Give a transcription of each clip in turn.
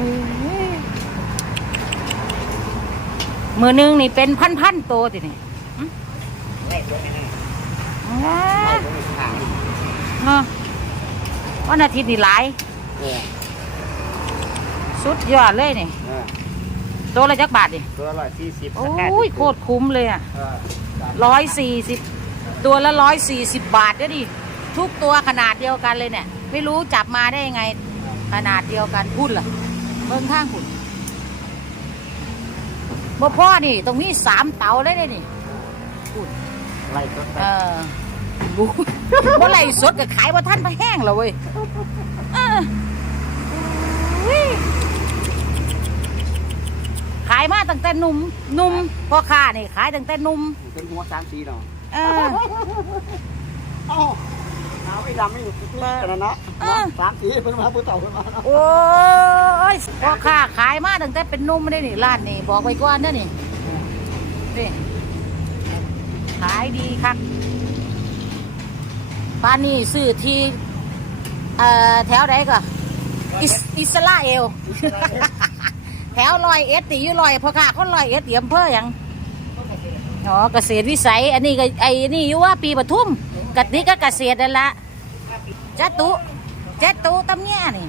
ยมือหนึงนี่เป็นพันๆตัวตินี่ไล่ตัวนี้นะอ้าไล่ตัวนี้ขางเนาะวันอาทิตย์นี่หลายเออสุดยอดเลยนี่เออตัวละจักบาทดิตัวละร้อยสี่สิบโอ้ยโคตรคุ้มเลยอะเออร้อยสี่สิบตัวละร้อยสี่สิบบาทเด้อดิทุกตัวขนาดเดียวกันเลยเนี่ย ไม่รู้จับมาได้ยังไง ขนาดเดียวกันพุ่นล่ะ เบิ่งข้างพุ่นบ่พ่อนี่ ตรงนี้สามเตาเลยเด้นี่พุ่นไล่ตัวไปเออบูบ่ไหลสดก็ขายบ่ท่านไปแห้งแล้วเว้ยเอออุ้ยขายมาตั้งแต่หนุ่มหนุ่มพ่อค้านี่ขายตั้งแต่หนุ่มเป็นหัวสามสีเนาะเออ เอ้าเอาไอ้ดำไม่อยู่กันนะเนาะเออ สามสีเป็นมาผู้เต่าขึ้นมาเนาะโอ้ยพ่อค้าขายมาตั้งแต่เป็นหนุ่มไม่ได้นี่ร้านนี่บอกไว้ก่อนเด้อนี่นี่ขายดีครับป้านนี่ซื้อที่เอ่อแถวไหนก่อนอิสอิสราเอล แถวลอยเอสตีอยู่ลอยพ่อค้าคนลอยเอสเตรียมเพื่อหยังอ๋อเกษตรวิสัย อันนี้ก็ไอ้นี่อยู่ว่าปีปทุมกัดนี้ก็เกษตรนั่นละ จัตุเจัตุตำเงี้ยนี่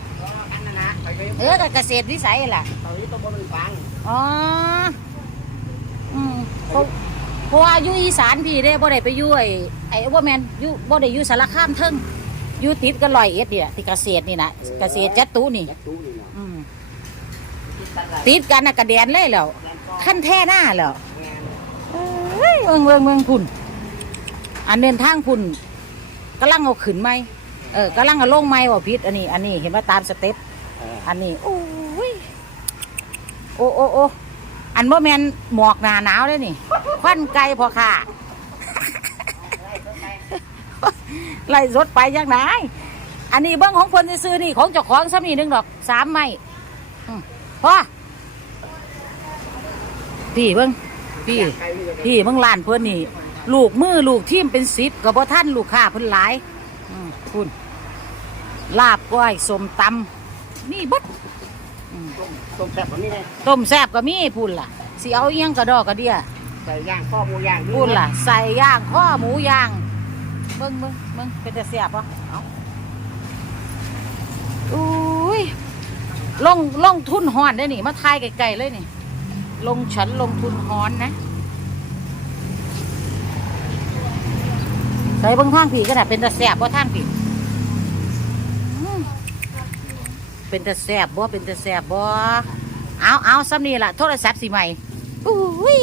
อันนั้นนะไปไปเออก็เกษตรวิสัยล่ะตอนนี้ต้องบนฟังอ๋ออืมเพราะเพราะว่าอยู่อีสานพี่เด้บ่ได้ไปอยู่ไอ้ไอ้ว่าแมนอยู่บ่ได้อยู่สารคามเทิงอยู่ติดกันลอยเอ็ดเนี่ยที่เกษตรนี่นะเกษตรจัตุนี่ยักษ์ตู้นี่เนาะอืมติดกันน่ะกระเด็นเลยแล้วขั้นแท่หน้าแล้วเอ้ยเมืองเมืองเมืองพุ่นอันเดินทางพุ่นกำลังเอาขึ้นไหม เออกำลังเอาลงไหมว่าพิษอันนี้ อันนี้เห็นว่าตามสเต็ปเอออันนี้โอ้ยโอ้โอ้โอ้อันบ่แมนหมอกหนาหนาวเลยนี่ควันไก่พอค่ะไล่รถไปยังไงอันนี้เบิ้งของคนซื้อๆนี่ของเจ้าของซ้ำนี่หนึงดอกสามไม้อืมพอพี่เบิ้งพี่ไก่นี่ก็พี่เบิ้งร้านเพื่อนนี่ ลูกมือลูกทีมเป็นสิบกับพ่ท่านลูกค้าเพิ่นหลายอืม คุณลาบก้อยสมตำนี่เบดต้มต้มแซ่บแบบนี้ไงต้มแซ่บก็มีพุ่นล่ะสิเอาเอียงกระดอกกระเดียใส่ย่างข้อหมูย่างพุ่นล่ะ ใส่ย่างข้อหมูย่างเบิ้งเบิ้งเบิ้งเป็นแต่แซ่บปะเอาอุ้ยลงลงทุนหอนได้นี่มาทายไกลๆเลยนี่ ลงฉันลงทุนหอนนะ ใส่บิ้งทางผีก็ได้เป็นแต่แสบบ่ท่าทางผีเป็นแต่แสบบ่เป็นแต่แสบบ่เอาเอาซ้ำนี่ล่ะโทรศัพท์สีใหม่อุ้ย